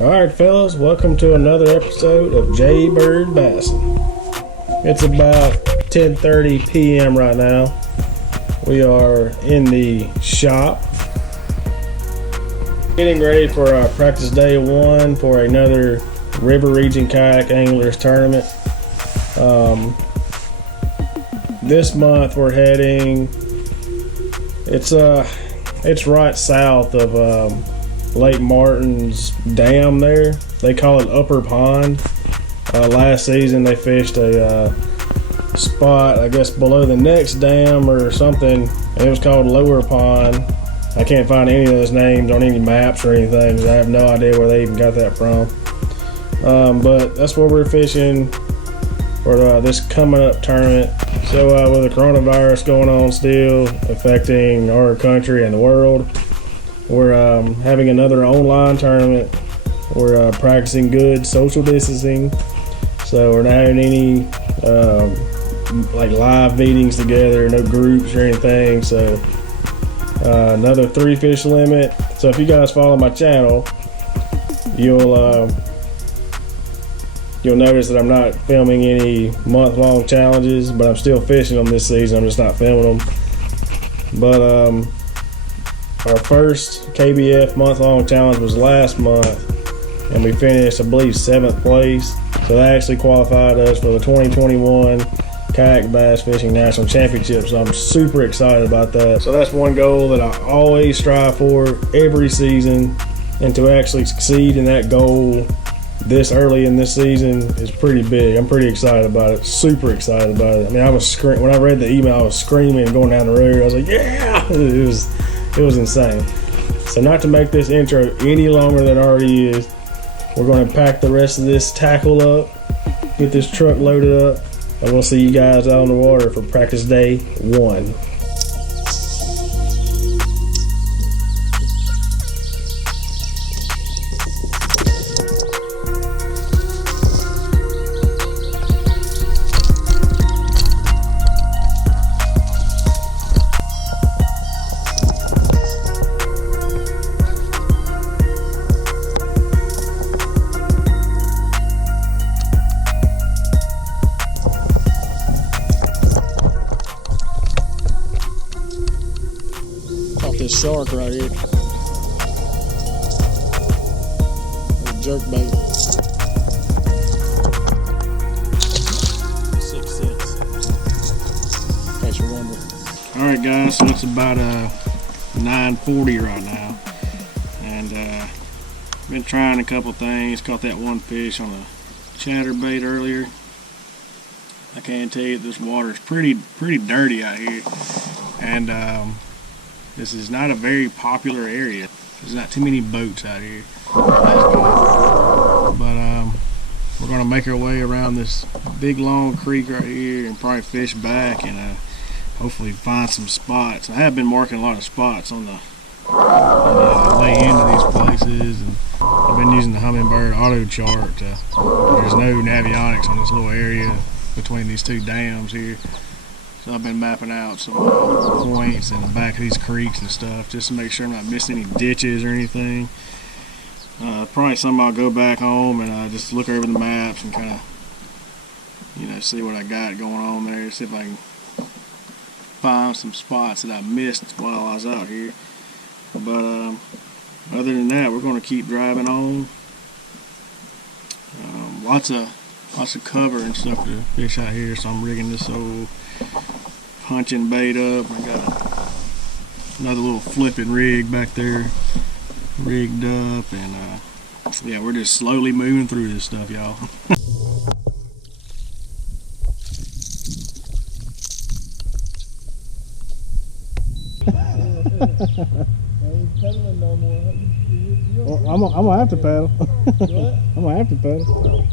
Alright fellas, welcome to another episode of Jaybird Bassin. It's about 10:30 p.m. right now. We are in the shop getting ready for our practice day 1 for another River Region Kayak Anglers Tournament. This month we're heading, it's right south of Lake Martin's dam there. They call it Upper Pond. Last season they fished a spot, I guess, below the next dam or something, and it was called Lower Pond. I can't find any of those names on any maps or anything, so I have no idea where they even got that from. But that's where we're fishing for this coming up tournament. So with the coronavirus going on still affecting our country and the world, we're having another online tournament. We're practicing good social distancing, so we're not having any like live meetings together, no groups or anything. So another 3 fish limit. So if you guys follow my channel, you'll notice that I'm not filming any month-long challenges, but I'm still fishing them this season. I'm just not filming them. But our first KBF month-long challenge was last month, and we finished, I believe, 7th place. So that actually qualified us for the 2021 Kayak Bass Fishing National Championship. So I'm super excited about that. So that's one goal that I always strive for every season, and to actually succeed in that goal this early in this season is pretty big. I'm pretty excited about it. Super excited about it. I mean, I was when I read the email, I was screaming going down the road. I was like, yeah! It was insane. So not to make this intro any longer than it already is, we're going to pack the rest of this tackle up, get this truck loaded up, and we'll see you guys out on the water for practice day 1. This shark right here, jerk bait, 6 cents, in case you're wondering. All right guys, so it's about 9:40 right now, and been trying a couple things. Caught that one fish on a chatterbait earlier. I can tell you this water is pretty dirty out here, and this is not a very popular area. There's not too many boats out here. But we're gonna make our way around this big long creek right here and probably fish back and hopefully find some spots. I have been marking a lot of spots on the way into these places, and I've been using the Humminbird auto chart. There's no navionics on this little area between these 2 dams here. So I've been mapping out some points in the back of these creeks and stuff, just to make sure I'm not missing any ditches or anything. Probably something I'll go back home and just look over the maps and kind of, see what I got going on there. See if I can find some spots that I missed while I was out here. But other than that, we're going to keep driving on. Lots of cover and stuff to fish out here, so I'm rigging this old punching bait up. I got another little flipping rig back there rigged up, and yeah, we're just slowly moving through this stuff, y'all. Well, I'm gonna have to paddle. I'm gonna have to paddle.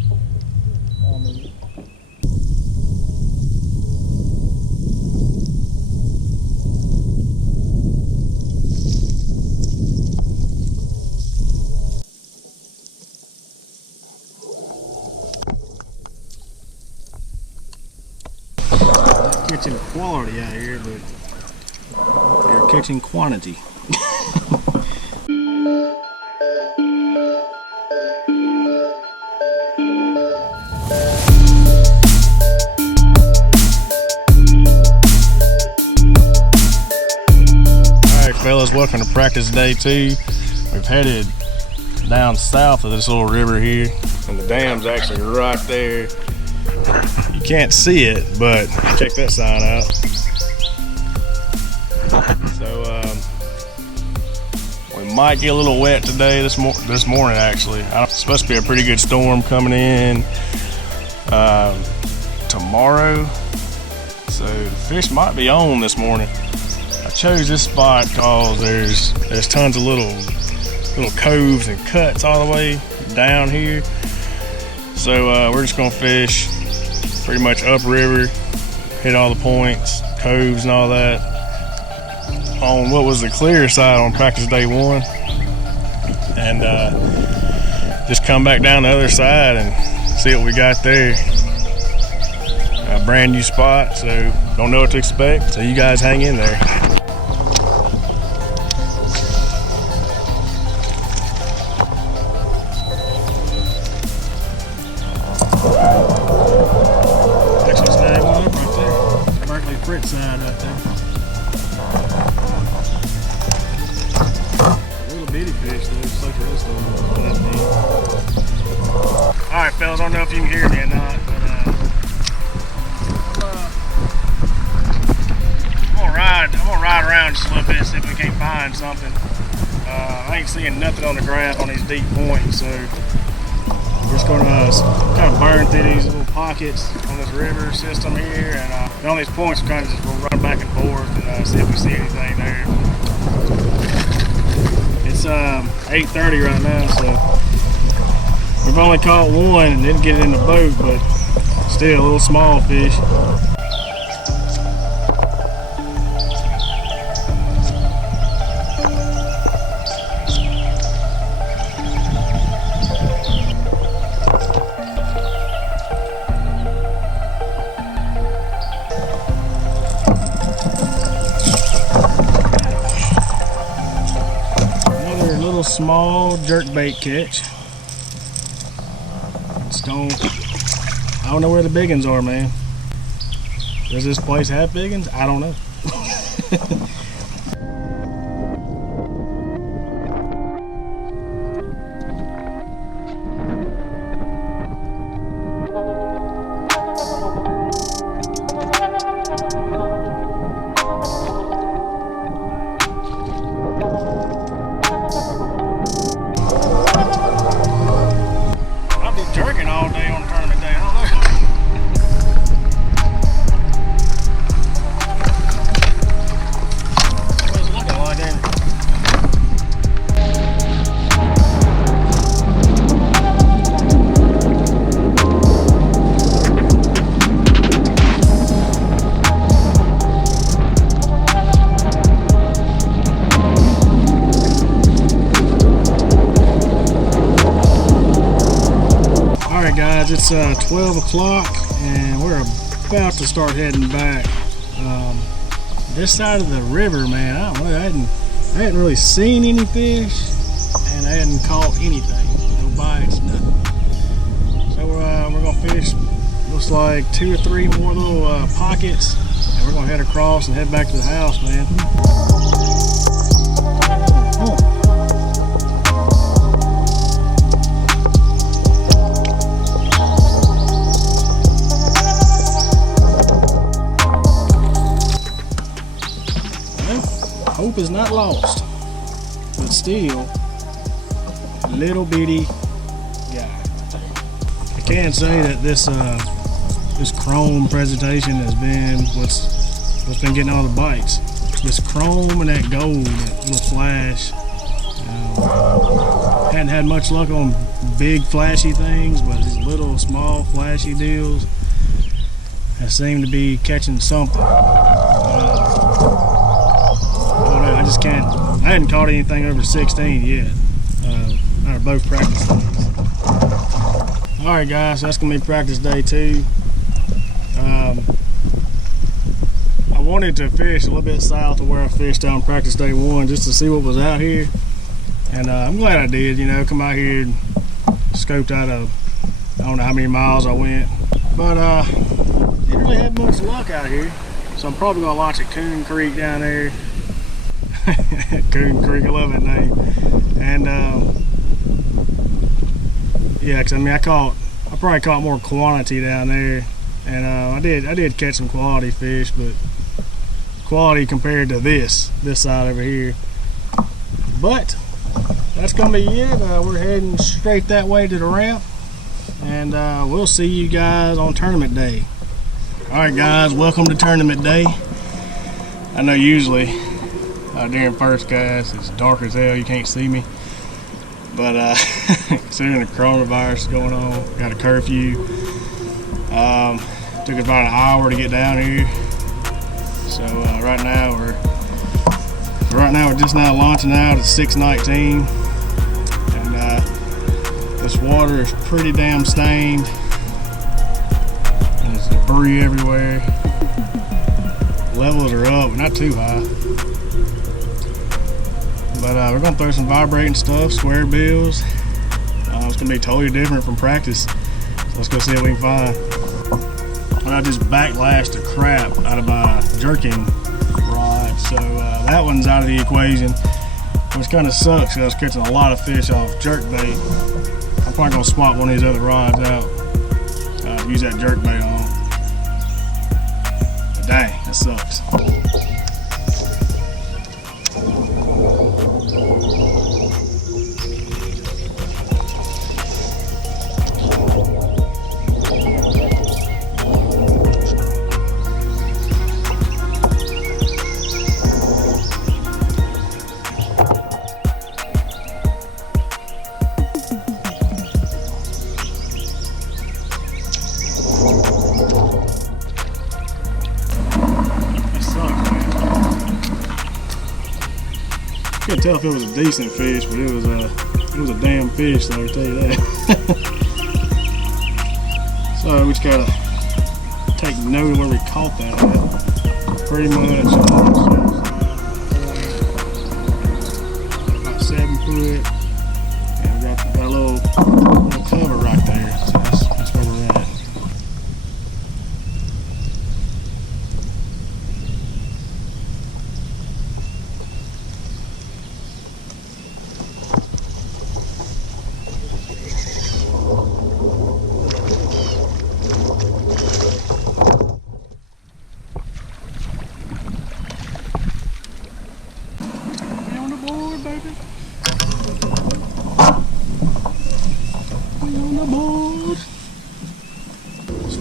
Catching quality out here, but you're catching quantity. fellas, welcome to practice day 2. We've headed down south of this little river here, and the dam's actually right there. You can't see it, but check that sign out. So we might get a little wet today, this morning actually. It's supposed to be a pretty good storm coming in tomorrow, so the fish might be on this morning. I chose this spot because there's tons of little coves and cuts all the way down here. So we're just gonna fish pretty much upriver, hit all the points, coves and all that on what was the clear side on practice day 1, and just come back down the other side and see what we got there. A brand new spot, so don't know what to expect, so you guys hang in there. Actually snagged one up right there. Berkeley Fritz side right there. Little bitty fish though, just like this one. Alright fellas, I don't know if you can hear me or not, but I'm gonna ride around just a little bit, see if we can't find something. I ain't seeing nothing on the graph on these deep points, so we're just gonna kind of burn through these little pockets on this river system here, and on these points we're kind of just run back and forth and see if we see anything there. It's 8:30 right now, so we've only caught one and didn't get it in the boat, but still a little small fish. Small jerkbait catch. I don't know where the big ones are, man. Does this place have big ones? I don't know. Guys, it's 12 o'clock and we're about to start heading back. This side of the river, man, I don't know, I hadn't really seen any fish, and I hadn't caught anything, no bites, nothing. So we're gonna fish, looks like 2 or 3 more little pockets, and we're gonna head across and head back to the house, man. Hope is not lost, but still little bitty guy. I can say that this chrome presentation has been what's been getting all the bites. This chrome and that gold, that little flash. Hadn't had much luck on big flashy things, but these little small flashy deals have seemed to be catching something. I just can't. I hadn't caught anything over 16 yet. Our boat practice days. All right, guys, so that's gonna be practice day 2. I wanted to fish a little bit south of where I fished on practice day 1 just to see what was out here, and I'm glad I did. You know, come out here and scoped out I don't know how many miles I went, but didn't really have much luck out here. So I'm probably gonna launch at Coon Creek down there. Coon Creek, I love that name. And yeah, cause I mean I probably caught more quantity down there, and I did catch some quality fish, but quality compared to this side over here. But that's gonna be it. We're heading straight that way to the ramp, and we'll see you guys on tournament day. All right, guys, welcome to tournament day. I know usually during first cast it's dark as hell, you can't see me, but considering the coronavirus is going on, got a curfew, took about an hour to get down here. So right now we're just now launching out at 6:19, and this water is pretty damn stained, and there's debris everywhere. Levels are up, not too high, but we're gonna throw some vibrating stuff, square bills. It's gonna be totally different from practice, so let's go see what we can find. I just backlashed the crap out of my jerking rod, so that one's out of the equation, which kind of sucks because I was catching a lot of fish off jerk bait. I'm probably gonna swap one of these other rods out to use that jerk bait on. But dang, that sucks. Couldn't tell if it was a decent fish, but it was a damn fish, so I can tell you that. So we just gotta take note of where we caught that at. Pretty much about 7 foot, and we got a little cover right there. So that's where we're at.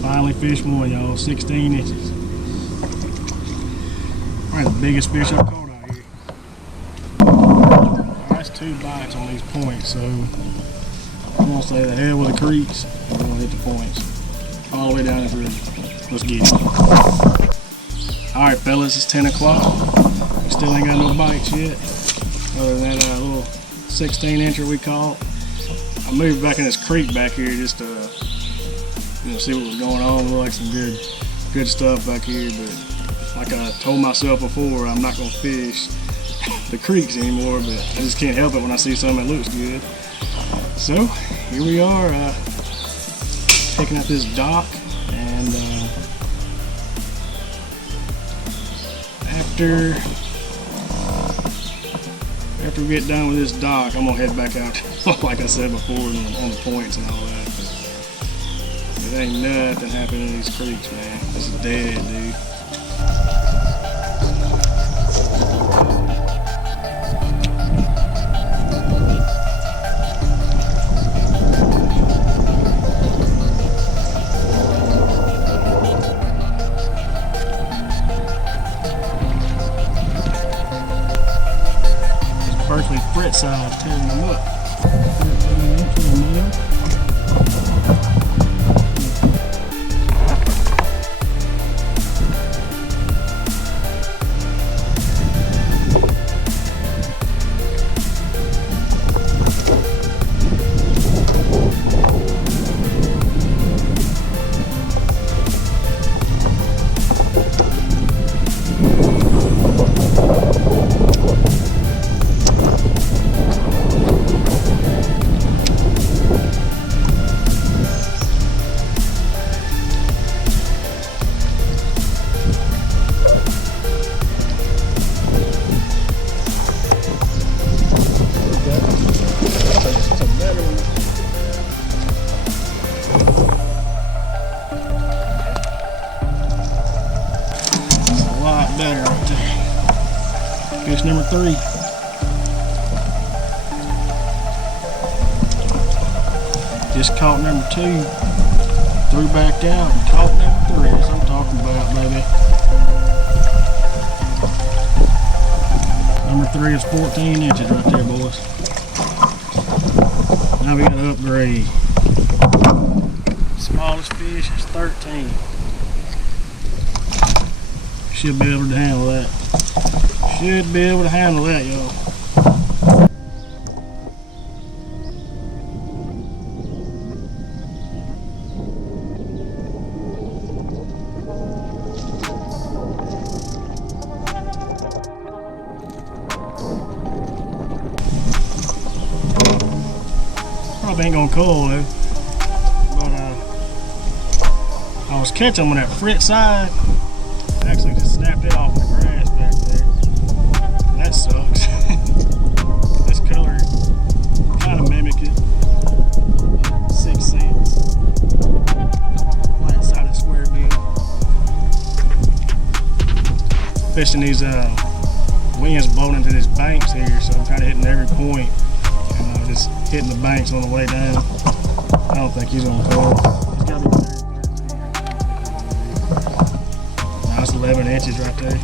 Finally fish one, y'all, 16 inches. Probably the biggest fish I've caught out here. That's 2 bites on these points, so I'm gonna say the hell with the creeks, we're gonna hit the points. All the way down this river. Let's get it. Alright fellas, it's 10 o'clock. We still ain't got no bites yet, other than that little 16 incher we caught. I moved back in this creek back here just to see what was going on. Looked like some good stuff back here, but like I told myself before, I'm not gonna fish the creeks anymore, but I just can't help it when I see something that looks good. So here we are, picking up this dock, and after we get done with this dock, I'm gonna head back out, like I said before, on the points and all that. But it ain't nothing happening in these creeks, man. This is dead, dude. Berkeley fret side tearing them up. better right there. Fish number 3. Just caught number 2. Threw back out and caught number 3. That's what I'm talking about, baby. Number 3 is 14 inches right there, boys. Now we got to upgrade. Smallest fish is 13. Should be able to handle that. Should be able to handle that, y'all. Probably ain't gonna cull though. But I was catching them on that frit side. I actually just snapped it off the grass back there. That sucks. This color kind of mimic it. 6 cents. Flat sided square bill. Fishing these winds blowing into these banks here, so I'm kind of hitting every point. And just hitting the banks on the way down. I don't think he's gonna call. He's got to be 13. That's 11 inches right there.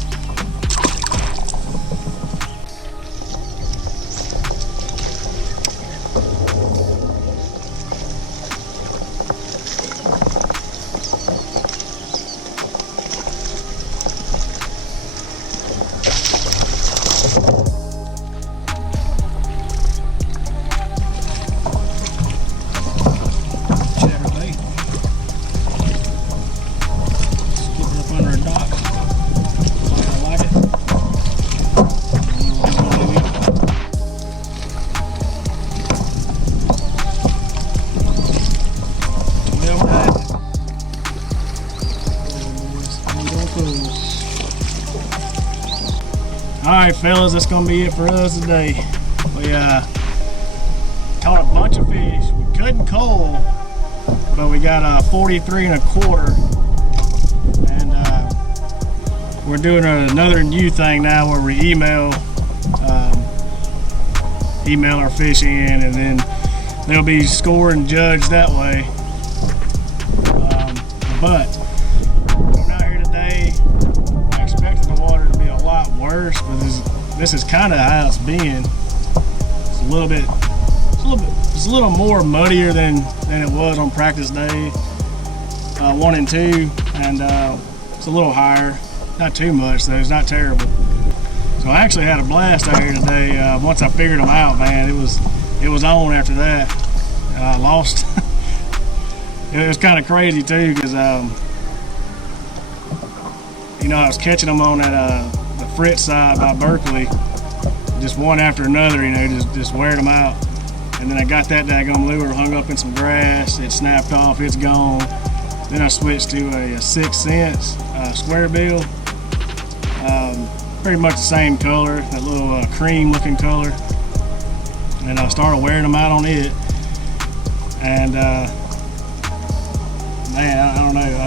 Alright fellas, that's gonna be it for us today. We caught a bunch of fish. We couldn't cull, but we got 43 1/4. And we're doing another new thing now where we email our fish in, and then they'll be scored and judged that way. But coming out here today, I expected the water to be a lot worse, but this is kind of how it's been. It's a little more muddier than it was on practice day 1 and 2, and it's a little higher. Not too much though. It's not terrible. So I actually had a blast out here today. Once I figured them out, man, it was on after that. I lost. It was kind of crazy too, because you know, I was catching them on that the frit side by Berkeley, just one after another, you know, just wearing them out. And then I got that daggone lure hung up in some grass. It snapped off. It's gone. Then I switched to a 6 cents square bill. Pretty much the same color, that little cream looking color. And I started wearing them out on it. And man, I don't know.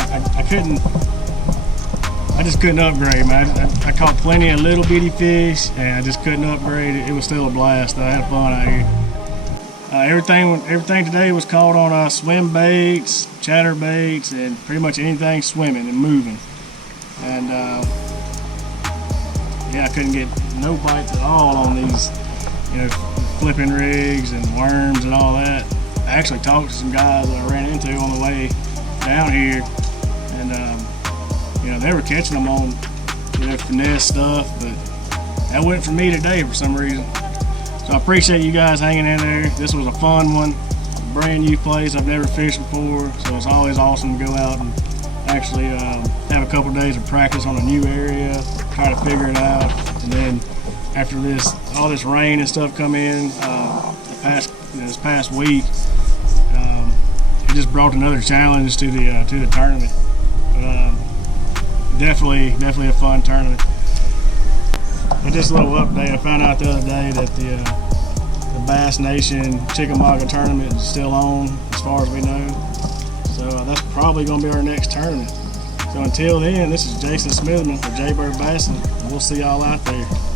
I just couldn't upgrade, man. I caught plenty of little bitty fish, and I just couldn't upgrade it. It was still a blast. I had fun out here. Everything today was caught on swim baits, chatter baits, and pretty much anything swimming and moving. And yeah, I couldn't get no bites at all on these, you know, flipping rigs and worms and all that. I actually talked to some guys that I ran into on the way down here, and you know, they were catching them on, you know, finesse stuff, but that wasn't for me today for some reason. So I appreciate you guys hanging in there. This was a fun one, brand new place I've never fished before, so it's always awesome to go out and actually have a couple days of practice on a new area, try to figure it out. And then after all this rain and stuff come in this past week, it just brought another challenge to the tournament. But definitely a fun tournament. But just a little update, I found out the other day that the Bass Nation Chickamauga tournament is still on, as far as we know. So that's probably going to be our next tournament. So until then, this is Jason Smitherman for Jaybird Bassin. We'll see y'all out there.